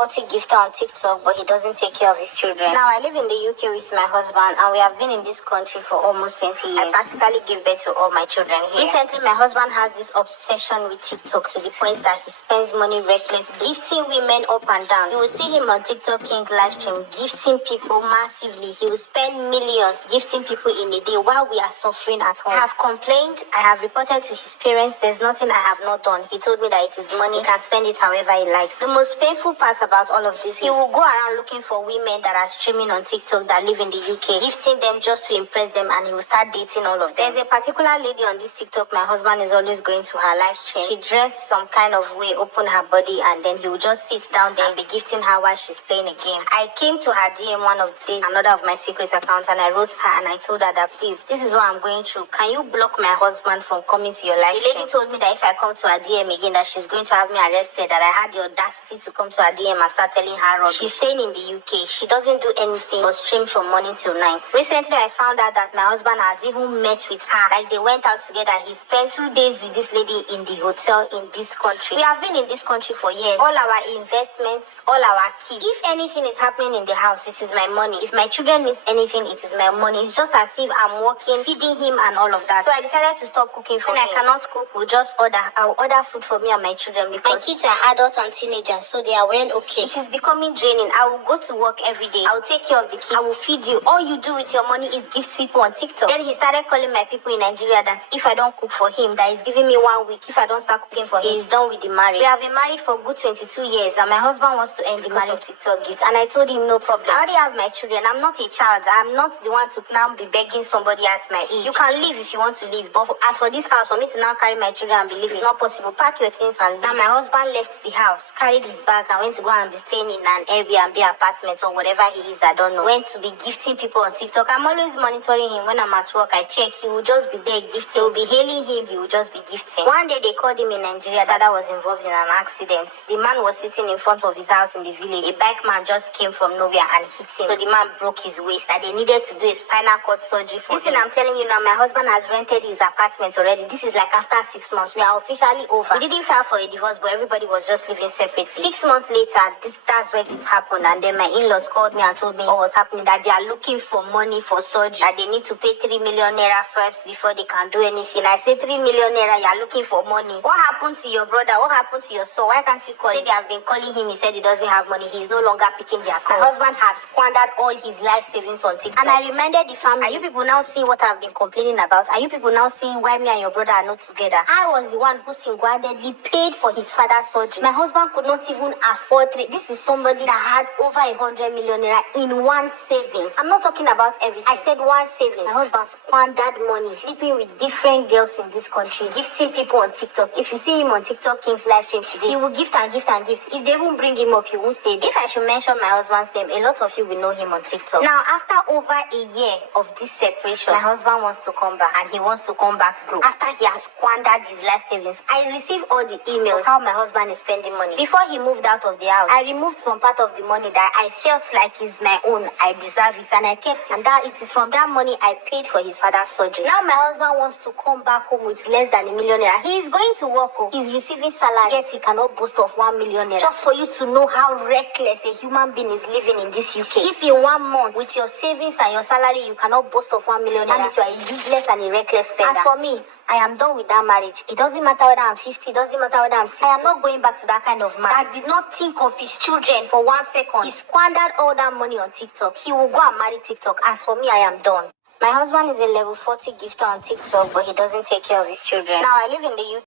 Gifter on TikTok, but he doesn't take care of his children. Now, I live in the UK with my husband, and we have been in this country for almost 20 years. I practically give birth to all my children here. Recently, my husband has this obsession with TikTok to the point that he spends money recklessly, gifting women up and down. You will see him on TikTok King live stream, gifting people massively. He will spend millions gifting people in a day while we are suffering at home. I have complained, I have reported to his parents. There's nothing I have not done. He told me that it is money, he can spend it however he likes. The most painful part about all of this is he will go around looking for women that are streaming on TikTok that live in the UK, gifting them just to impress them, and he will start dating all of them. There's a particular lady on this TikTok my husband is always going to her live stream. She dressed some kind of way, open her body, and then he will just sit down there and be gifting her while she's playing a game. I came to her DM one of the days, another of my secret accounts, and I wrote her and I told her that, please, this is what I'm going through. Can you block my husband from coming to your live stream? The lady told me that if I come to her DM again, that she's going to have me arrested, that I had the audacity to come to her DM and start telling her rubbish. She's staying in the UK. She doesn't do anything but stream from morning till night. Recently, I found out that my husband has even met with her. Like, they went out together. He spent 2 days with this lady in the hotel in this country. We have been in this country for years. All our investments, all our kids. If anything is happening in the house, it is my money. If my children need anything, it is my money. It's just as if I'm working, feeding him and all of that. So I decided to stop cooking for him. When I cannot cook, we'll just order. I'll order food for me and my children because my kids are adults and teenagers, so they are well okay. It is becoming draining. I will go to work every day. I will take care of the kids. I will feed you. All you do with your money is gift people on TikTok. Then he started calling my people in Nigeria that if I don't cook for him, that he's giving me 1 week. If I don't start cooking for him, he's done with the marriage. We have been married for good 22 years, and my husband wants to end the marriage of TikTok gifts. And I told him no problem. I already have my children. I'm not a child. I'm not the one to now be begging somebody at my age. You can leave if you want to leave, but as for this house, for me to now carry my children and be leaving, it's not possible. Pack your things and leave. Now my husband left the house, carried his bag, and went to go and be staying in an Airbnb apartment or whatever he is, I don't know. Went to be gifting people on TikTok. I'm always monitoring him. When I'm at work, I check. He will just be there gifting. They will be hailing him. He will just be gifting. One day they called him in Nigeria. His father was involved in an accident. The man was sitting in front of his house in the village. A bike man just came from nowhere and hit him. So the man broke his waist. That they needed to do a spinal cord surgery for him. Listen, I'm telling you now, my husband has rented his apartment already. This is like after 6 months. We are officially over. We didn't file for a divorce, but everybody was just living separately. 6 months later, that's when it happened. And then my in-laws called me and told me what was happening, that they are looking for money for surgery, that they need to pay 3 million naira first before they can do anything. I said, 3 million naira, you are looking for money. What happened to your brother? What happened to your son? Why can't you call him? They have been calling him. He said he doesn't have money. He's no longer picking their calls. My husband has squandered all his life savings on TikTok. And I reminded the family, are you people now seeing what I've been complaining about? Are you people now seeing why me and your brother are not together? I was the one who single-handedly paid for his father's surgery. My husband could not even afford this is somebody that had over 100 million naira in one savings. I'm not talking about everything. I said one savings. My husband squandered money, sleeping with different girls in this country, gifting people on TikTok. If you see him on TikTok King's live stream today, he will gift and gift and gift. If they won't bring him up, he won't stay there. If I should mention my husband's name, a lot of you will know him on TikTok. Now, after over a year of this separation, my husband wants to come back, and he wants to come back broke. After he has squandered his life savings, I received all the emails of how my husband is spending money. Before he moved out of the house, I removed some part of the money that I felt like is my own. I deserve it, and I kept it. And that it is from that money I paid for his father's surgery. Now my husband wants to come back home with less than 1 million naira. He is going to work. He's receiving salary, yet he cannot boast of 1 million naira. Just for you to know how reckless a human being is living in this UK. If in 1 month, with your savings and your salary, you cannot boast of 1 million naira, you are a useless and a reckless spender. As for me, I am done with that marriage. It doesn't matter whether I'm 50, it doesn't matter whether I'm 60. I am not going back to that kind of man that did not think of his children for 1 second. He squandered all that money on TikTok. He will go and marry TikTok. As for me, I am done. My husband is a level 40 gifter on TikTok, but he doesn't take care of his children. Now, I live in the UK.